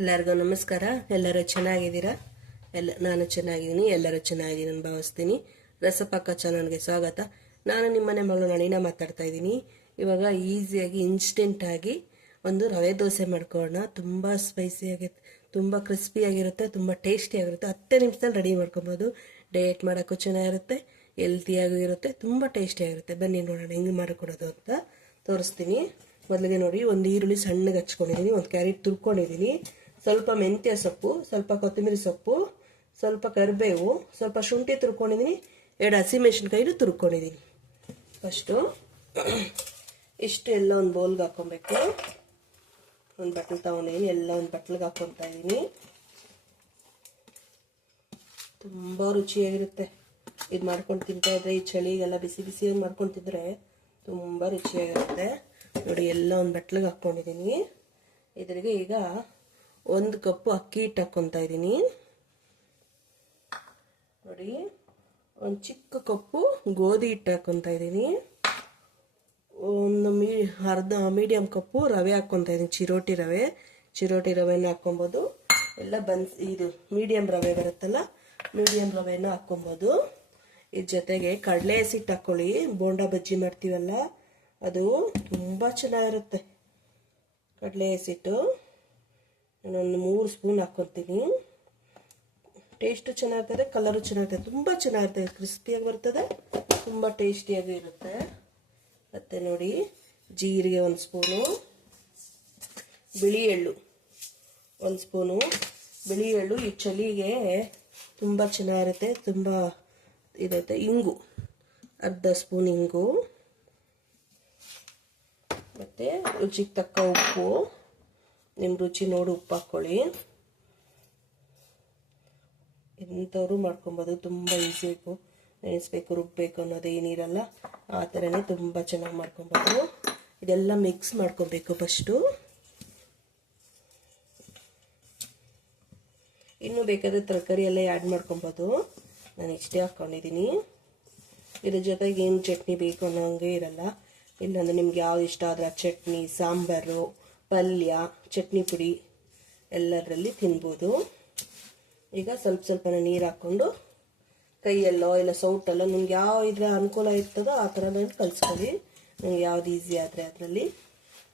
ಎಲ್ಲರಿಗೂ ನಮಸ್ಕಾರ. ಎಲ್ಲರೂ ಚೆನ್ನಾಗಿದ್ದೀರಾ? ನಾನು ಚೆನ್ನಾಗಿದ್ದೀನಿ, ಎಲ್ಲರೂ ಚೆನ್ನಾಗಿದ್ದೀನಿ ಅಂತ ಭಾವಿಸ್ತೀನಿ. ರಸಪಾಕ ಚಾನಲ್ಗೆ ಸ್ವಾಗತ. ನಾನು ನಿಮ್ಮನೆ ಮಗಳು ನಳಿನ ಮಾತಾಡ್ತಾ ಇದ್ದೀನಿ. ಇವಾಗ ಈಸಿಯಾಗಿ ಇನ್ಸ್ಟೆಂಟಾಗಿ ಒಂದು ರವೆ ದೋಸೆ ಮಾಡ್ಕೊಳ್ಳೋಣ. ತುಂಬ ಸ್ಪೈಸಿಯಾಗಿರುತ್ತೆ, ತುಂಬ ಕ್ರಿಸ್ಪಿಯಾಗಿರುತ್ತೆ, ತುಂಬ ಟೇಸ್ಟಿಯಾಗಿರುತ್ತೆ. 10 ನಿಮಿಷದಲ್ಲಿ ರೆಡಿ ಮಾಡ್ಕೊಬೋದು. ಡಯಟ್ ಮಾಡೋಕ್ಕೂ ಚೆನ್ನಾಗಿರುತ್ತೆ, ಹೆಲ್ತಿಯಾಗೂ ಇರುತ್ತೆ, ತುಂಬ ಟೇಸ್ಟಿಯಾಗಿರುತ್ತೆ. ಬನ್ನಿ ನೋಡೋಣ ಹೆಂಗೆ ಮಾಡಿಕೊಡೋದು ಅಂತ ತೋರಿಸ್ತೀನಿ. ಮೊದಲಿಗೆ ನೋಡಿ, ಒಂದು ಈರುಳ್ಳಿ ಸಣ್ಣಗೆ ಹಚ್ಕೊಂಡಿದ್ದೀನಿ, ಒಂದು ಕ್ಯಾರೆಟ್ ತುರ್ಕೊಂಡಿದ್ದೀನಿ, ಸ್ವಲ್ಪ ಮೆಂತ್ಯ ಸೊಪ್ಪು, ಸ್ವಲ್ಪ ಕೊತ್ತಂಬರಿ ಸೊಪ್ಪು, ಸ್ವಲ್ಪ ಕರಿಬೇವು, ಸ್ವಲ್ಪ ಶುಂಠಿ ತುರ್ಕೊಂಡಿದ್ದೀನಿ, 2 ಹಸಿಮೆಣಸಿನ್ಕಾಯಿನೂ ತುರ್ಕೊಂಡಿದ್ದೀನಿ. ಫಸ್ಟು ಇಷ್ಟು ಎಲ್ಲ ಒಂದು ಬೌಲ್ಗೆ ಹಾಕ್ಕೊಬೇಕು. ಒಂದು ಬಟ್ಲು ತೊಗೊಂಡಿದ್ದೀನಿ, ಎಲ್ಲ ಒಂದು ಬಟ್ಲಿಗೆ ಹಾಕ್ಕೊತಾ ಇದ್ದೀನಿ. ತುಂಬ ರುಚಿಯಾಗಿರುತ್ತೆ. ಇದು ಮಾಡ್ಕೊಂಡು ತಿಂತಾ ಇದ್ರೆ, ಈ ಚಳಿಗೆಲ್ಲ ಬಿಸಿ ಬಿಸಿಯಾಗಿ ಮಾಡ್ಕೊಂಡು ತಿಂದರೆ ತುಂಬ ರುಚಿಯಾಗಿರುತ್ತೆ. ನೋಡಿ, ಎಲ್ಲ ಒಂದು ಬಟ್ಲಿಗೆ ಹಾಕ್ಕೊಂಡಿದ್ದೀನಿ. ಇದ್ರಿಗೆ ಈಗ 1 ಕಪ್ಪು ಅಕ್ಕಿ ಹಿಟ್ಟು ಹಾಕ್ಕೊತಾ ಇದ್ದೀನಿ. ನೋಡಿ, ಒಂದು ಚಿಕ್ಕ ಕಪ್ಪು ಗೋಧಿ ಹಿಟ್ಟು ಹಾಕ್ಕೊತಾ ಇದ್ದೀನಿ. ಒಂದು ಅರ್ಧ ಮೀಡಿಯಮ್ ಕಪ್ಪು ರವೆ ಹಾಕ್ಕೊತಾ ಇದ್ದೀನಿ, ಚಿರೋಟಿ ರವೆನ ಹಾಕ್ಕೊಬೋದು. ಎಲ್ಲ ಇದು ಮೀಡಿಯಮ್ ರವೆ ಬರುತ್ತಲ್ಲ, ಮೀಡಿಯಮ್ ರವೆನ ಹಾಕ್ಕೊಬೋದು. ಇದ್ರ ಜೊತೆಗೆ ಕಡಲೆ ಹಸಿಟ್ಟು ಹಾಕ್ಕೊಳ್ಳಿ. ಬೋಂಡಾ ಬಜ್ಜಿ ಮಾಡ್ತೀವಲ್ಲ, ಅದು ತುಂಬ ಚೆನ್ನಾಗಿರುತ್ತೆ. ಕಡಲೆ ಹಸಿಟ್ಟು ನಾನೊಂದು 3 ಸ್ಪೂನ್ ಹಾಕ್ಕೊತೀನಿ. ಟೇಸ್ಟು ಚೆನ್ನಾಗಿರ್ತದೆ, ಕಲರು ಚೆನ್ನಾಗಿರ್ತದೆ, ತುಂಬ ಚೆನ್ನಾಗಿರ್ತದೆ, ಕ್ರಿಸ್ಪಿಯಾಗಿ ಬರ್ತದೆ, ತುಂಬ ಟೇಸ್ಟಿಯಾಗಿ ಇರುತ್ತೆ. ಮತ್ತು ನೋಡಿ, ಜೀರಿಗೆ 1 ಸ್ಪೂನು, ಬಿಳಿ ಎಳ್ಳು 1 ಸ್ಪೂನು. ಬಿಳಿ ಎಳ್ಳು ಈ ಚಳಿಗೆ ತುಂಬ ಚೆನ್ನಾಗಿರುತ್ತೆ, ತುಂಬ ಇರುತ್ತೆ. ಇಂಗು ಅರ್ಧ ಸ್ಪೂನ್ ಇಂಗು, ಮತ್ತು ರುಚಿಗೆ ತಕ್ಕ ಉಪ್ಪು. ನಿಮ್ಮ ರುಚಿ ನೋಡಿ ಉಪ್ಪು ಹಾಕ್ಕೊಳ್ಳಿ. ಎಂಥವ್ರು ಮಾಡ್ಕೊಬೋದು, ತುಂಬ ಈಸಿ. ನೆನೆಸ್ಬೇಕು, ರುಬ್ಬಬೇಕು ಅನ್ನೋದೇನಿರಲ್ಲ, ಆ ಥರನೇ ತುಂಬ ಚೆನ್ನಾಗಿ ಮಾಡ್ಕೊಬೋದು. ಇದೆಲ್ಲ ಮಿಕ್ಸ್ ಮಾಡ್ಕೊಬೇಕು ಫಸ್ಟು. ಇನ್ನೂ ಬೇಕಾದರೆ ತರಕಾರಿ ಎಲ್ಲ ಆ್ಯಡ್ ಮಾಡ್ಕೊಬೋದು. ನಾನು ಇಷ್ಟೇ ಹಾಕ್ಕೊಂಡಿದ್ದೀನಿ. ಇದ್ರ ಜೊತೆಗೆ ಏನು ಚಟ್ನಿ ಬೇಕು ಅನ್ನೋಂಗೆ ಇರಲ್ಲ. ಇಲ್ಲಾಂದರೆ ನಿಮ್ಗೆ ಯಾವ್ದು ಇಷ್ಟ ಆದರೆ ಚಟ್ನಿ, ಸಾಂಬಾರು, ಪಲ್ಯ, ಚಟ್ನಿ ಪುಡಿ ಎಲ್ಲದರಲ್ಲಿ ತಿನ್ಬೋದು. ಈಗ ಸ್ವಲ್ಪ ನೀರು ಹಾಕ್ಕೊಂಡು ಕೈಯಲ್ಲೋ ಇಲ್ಲ ಸೌಟಲ್ಲೋ ನಿಮ್ಗೆ ಯಾವ ಇದ್ರ ಅನುಕೂಲ ಇರ್ತದೋ ಆ ಥರ ನಾನು ಕಲಿಸ್ಕೊಳ್ಳಿ. ನಿಮ್ಗೆ ಯಾವ್ದು ಈಸಿ ಆದರೆ ಅದರಲ್ಲಿ.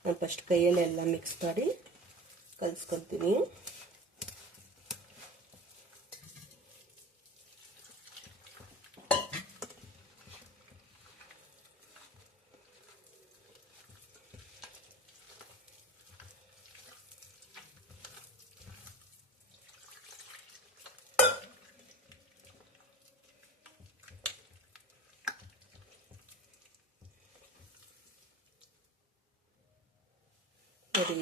ನಾನು ಫಸ್ಟ್ ಕೈಯಲ್ಲೆಲ್ಲ ಮಿಕ್ಸ್ ಮಾಡಿ ಕಲಿಸ್ಕೊತೀನಿ. ನೋಡಿ,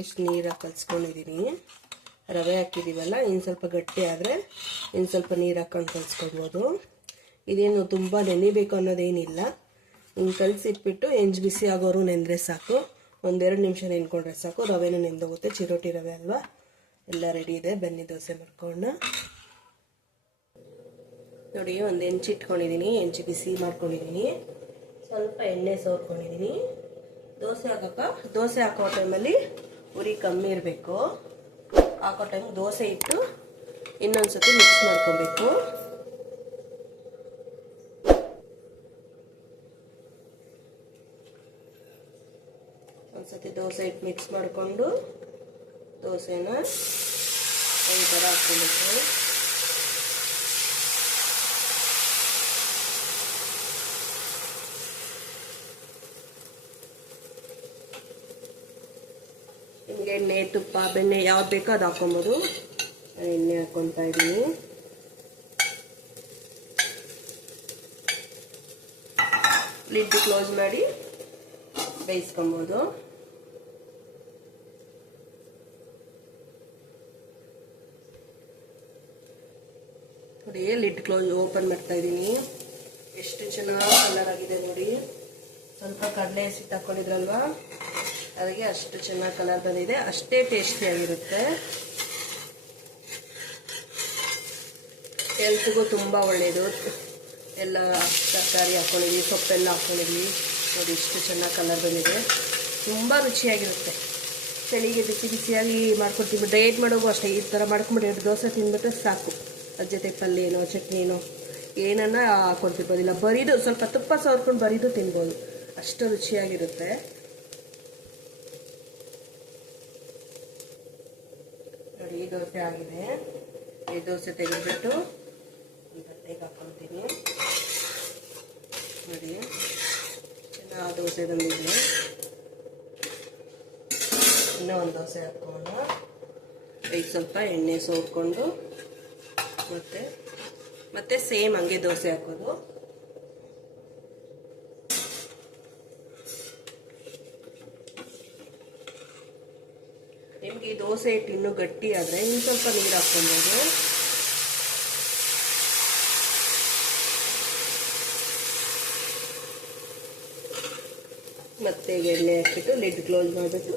ಇಷ್ಟು ನೀರು ಕಲಿಸ್ಕೊಂಡಿದ್ದೀನಿ. ರವೆ ಹಾಕಿದ್ದೀವಲ್ಲ, ಇನ್ನು ಸ್ವಲ್ಪ ಗಟ್ಟಿ ಆದರೆ ಇನ್ನು ಸ್ವಲ್ಪ ನೀರು ಹಾಕ್ಕೊಂಡು ಕಲಿಸ್ಕೊಳ್ಬೋದು. ಇದೇನು ತುಂಬ ನೆನಿಬೇಕು ಅನ್ನೋದೇನಿಲ್ಲ. ಹಿಂಗೆ ಕಲಸಿಟ್ಬಿಟ್ಟು ಎಂಜು ಬಿಸಿ ಆಗೋರು ನೆಂದರೆ ಸಾಕು. 1-2 ನಿಮಿಷ ನೆನ್ಕೊಂಡ್ರೆ ಸಾಕು, ರವೆನೂ ನೆಂದೋಗುತ್ತೆ. ಚಿರೋಟಿ ರವೆ ಅಲ್ವಾ. ಎಲ್ಲ ರೆಡಿ ಇದೆ, ಬನ್ನಿ ದೋಸೆ ಮಾಡ್ಕೊಳ್ಳೋಣ. ನೋಡಿ, ಒಂದು ಹೆಂಚು ಇಟ್ಕೊಂಡಿದ್ದೀನಿ, ಹೆಂಚು ಬಿಸಿ ಮಾಡ್ಕೊಂಡಿದ್ದೀನಿ, ಸ್ವಲ್ಪ ಎಣ್ಣೆ ಸೋರ್ಕೊಂಡಿದ್ದೀನಿ. ದೋಸೆ ಹಾಕೋ ಟೈಮಲ್ಲಿ ಉರಿ ಕಮ್ಮಿ ಇರಬೇಕು. ಹಾಕೋ ಟೈಮ್ ದೋಸೆ ಇಟ್ಟು ಇನ್ನೊಂದ್ಸತಿ ಮಿಕ್ಸ್ ಮಾಡ್ಕೊಬೇಕು. ಒಂದ್ಸತಿ ದೋಸೆ ಇಟ್ಟು ಮಿಕ್ಸ್ ಮಾಡಿಕೊಂಡು ದೋಸೆನ ಈ ಥರ ಹಾಕ್ಕೊಬೇಕು. ನಿಮಗೆ ಎಣ್ಣೆ, ತುಪ್ಪ, ಬೆಣ್ಣೆ ಯಾವ್ದು ಬೇಕೋ ಅದು ಹಾಕ್ಕೊಬೋದು. ನಾನು ಎಣ್ಣೆ ಹಾಕ್ಕೊತಾ ಇದ್ದೀನಿ. ಲಿಡ್ ಕ್ಲೋಸ್ ಮಾಡಿ ಬೇಯಿಸ್ಕೊಬೋದು. ನೋಡಿ, ಲಿಡ್ ಕ್ಲೋಸ್ ಓಪನ್ ಮಾಡ್ತಾ ಇದ್ದೀನಿ. ಎಷ್ಟು ಚೆನ್ನಾಗಿ ಕಲರ್ ಆಗಿದೆ ನೋಡಿ. ಸ್ವಲ್ಪ ಕಡಲೆ ಹಸಿಟ್ಟು ಹಾಕ್ಕೊಂಡಿದ್ರಲ್ವಾ, ಅದಕ್ಕೆ ಅಷ್ಟು ಚೆನ್ನಾಗಿ ಕಲರ್ ಬಂದಿದೆ. ಅಷ್ಟೇ ಟೇಸ್ಟಿಯಾಗಿರುತ್ತೆ, ಹೆಲ್ತ್ಗೂ ತುಂಬ ಒಳ್ಳೆಯದು. ಎಲ್ಲ ತರಕಾರಿ ಹಾಕ್ಕೊಂಡಿದ್ವಿ, ಸೊಪ್ಪೆಲ್ಲ ಹಾಕ್ಕೊಂಡಿದ್ವಿ. ನೋಡಿ, ಇಷ್ಟು ಚೆನ್ನಾಗಿ ಕಲರ್ ಬಂದಿದೆ, ತುಂಬ ರುಚಿಯಾಗಿರುತ್ತೆ. ಚಳಿಗೆ ಬಿಸಿ ಬಿಸಿಯಾಗಿ ಮಾಡ್ಕೊಡ್ತೀವಿ. ಡಯಟ್ ಮಾಡೋಗೂ ಅಷ್ಟೇ ಈ ಥರ ಮಾಡ್ಕೊಂಬಿಟ್ಟು 2 ದೋಸೆ ತಿಂದ್ಬಿಟ್ರೆ ಸಾಕು. ಅದ್ರ ಜೊತೆ ಪಲ್ಯನೋ ಚಟ್ನಿನೋ ಏನನ್ನ ಹಾಕ್ಕೊಳ್ತಿರ್ಬೋದು. ಇಲ್ಲ ಬರೀದು ಸ್ವಲ್ಪ ತುಪ್ಪ ಸವರ್ಕೊಂಡು ಬರೀದು ತಿನ್ಬೋದು, ಅಷ್ಟು ರುಚಿಯಾಗಿರುತ್ತೆ. ನೋಡಿ ಈ ದೋಸೆ ಆಗಿದೆ. ಈ ದೋಸೆ ತೆಗೆದ್ಬಿಟ್ಟು ಬಟ್ಟೆಗೆ ಹಾಕ್ಕೊಳ್ತೀನಿ. ನೋಡಿ ಚೆನ್ನಾಗಿ ದೋಸೆ ಬಂದಿದೆ. ಇನ್ನೂ ಒಂದು ದೋಸೆ ಹಾಕೋಣ. ಈಗ ಸ್ವಲ್ಪ ಎಣ್ಣೆ ಸೋರ್ಕೊಂಡು ಮತ್ತೆ ಸೇಮ್ ಹಂಗೆ ದೋಸೆ ಹಾಕೋದು. ನಿಮ್ಗೆ ಈ ದೋಸೆ ಹಿಟ್ಟು ಇನ್ನೂ ಗಟ್ಟಿ ಆದರೆ ಇನ್ನು ಸ್ವಲ್ಪ ನೀರು ಹಾಕ್ಕೊಬೋದು. ಮತ್ತೆ ಎಣ್ಣೆ ಹಾಕ್ಬಿಟ್ಟು ಲಿಡ್ ಕ್ಲೋಸ್ ಮಾಡಿಬಿಟ್ಟು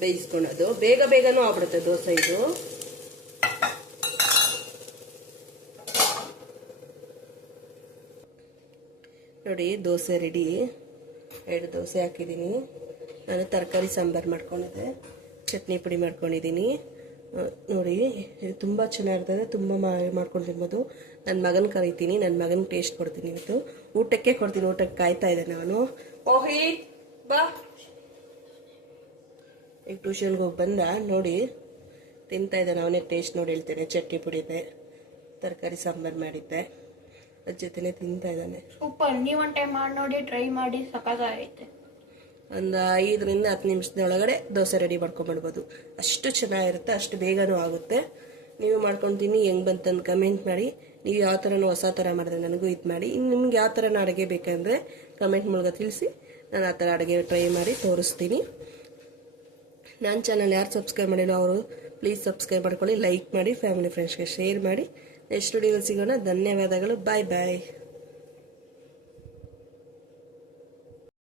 ಬೇಯಿಸ್ಕೊಳೋದು. ಬೇಗನೂ ಆಗ್ಬಿಡುತ್ತೆ ದೋಸೆ ಇದು. ನೋಡಿ ದೋಸೆ ರೆಡಿ. 2 ದೋಸೆ ಹಾಕಿದ್ದೀನಿ. ನಾನು ತರಕಾರಿ ಸಾಂಬಾರು ಮಾಡ್ಕೊಂಡಿದ್ದೆ, ಚಟ್ನಿ ಪುಡಿ ಮಾಡ್ಕೊಂಡಿದ್ದೀನಿ. ನೋಡಿ ಇದು ತುಂಬ ಚೆನ್ನಾಗಿರ್ತದೆ, ತುಂಬ ಮಾಡ್ಕೊಂಡು ತಿನ್ಬೋದು. ನನ್ನ ಮಗನ ಕರಿತೀನಿ, ನನ್ನ ಮಗನಿಗೆ ಟೇಸ್ಟ್ ಕೊಡ್ತೀನಿ. ಇವತ್ತು ಊಟಕ್ಕೆ ಕೊಡ್ತೀನಿ, ಊಟಕ್ಕೆ ಕಾಯ್ತಾ ಇದ್ದೆ ನಾನು. ಓಹಿ ಬಾ, ಈಗ ಟ್ಯೂಷನ್ಗೆ ಹೋಗಿ ಬಂದ. ನೋಡಿ ತಿಂತಾ ಇದ್ದಾನೆ, ಅವನೇ ಟೇಸ್ಟ್ ನೋಡಿ ಹೇಳ್ತೇನೆ. ಚಟ್ನಿ ಪುಡಿ ಇದೆ, ತರಕಾರಿ ಸಾಂಬಾರು ಮಾಡಿದ್ದೆ, ಅದ್ರ ಜೊತೆನೆ ತಿಂತಾ ಇದ್ದಾನೆ. ಸೂಪರ್. ನೀವು ಒಂದು ಟೈಮ್ ಮಾಡಿ ನೋಡಿ, ಟ್ರೈ ಮಾಡಿ, ಸಖತ್ತಾಗೈತೆ. ಒಂದು 5 ರಿಂದ 10 ನಿಮಿಷದೊಳಗಡೆ ದೋಸೆ ರೆಡಿ ಮಾಡ್ಕೊಂಡ್ಬಿಡ್ಬೋದು. ಅಷ್ಟು ಚೆನ್ನಾಗಿರುತ್ತೆ, ಅಷ್ಟು ಬೇಗನೂ ಆಗುತ್ತೆ. ನೀವು ಮಾಡ್ಕೊತೀನಿ ಹೆಂಗೆ ಬಂತಂದು ಕಮೆಂಟ್ ಮಾಡಿ. ನೀವು ಯಾವ ಥರನೂ ಹೊಸ ಥರ ಮಾಡಿದ್ರೆ ನನಗೂ ಇದು ಮಾಡಿ. ಇನ್ನು ನಿಮ್ಗೆ ಯಾವ ಥರ ಅಡುಗೆ ಬೇಕಂದರೆ ಕಮೆಂಟ್ ಮೂಲಕ ತಿಳಿಸಿ, ನಾನು ಆ ಥರ ಅಡುಗೆ ಟ್ರೈ ಮಾಡಿ ತೋರಿಸ್ತೀನಿ. ನನ್ನ ಚಾನಲ್ ಯಾರು ಸಬ್ಸ್ಕ್ರೈಬ್ ಮಾಡಿಲ್ಲ ಅವರು ಪ್ಲೀಸ್ ಸಬ್ಸ್ಕ್ರೈಬ್ ಮಾಡ್ಕೊಳ್ಳಿ, ಲೈಕ್ ಮಾಡಿ, ಫ್ಯಾಮಿಲಿ ಫ್ರೆಂಡ್ಸ್ಗೆ ಶೇರ್ ಮಾಡಿ. ನೆಕ್ಸ್ಟ್ ವಿಡಿಯೋದಲ್ಲಿ ಸಿಗೋಣ. ಧನ್ಯವಾದಗಳು. ಬಾಯ್ ಬಾಯ್.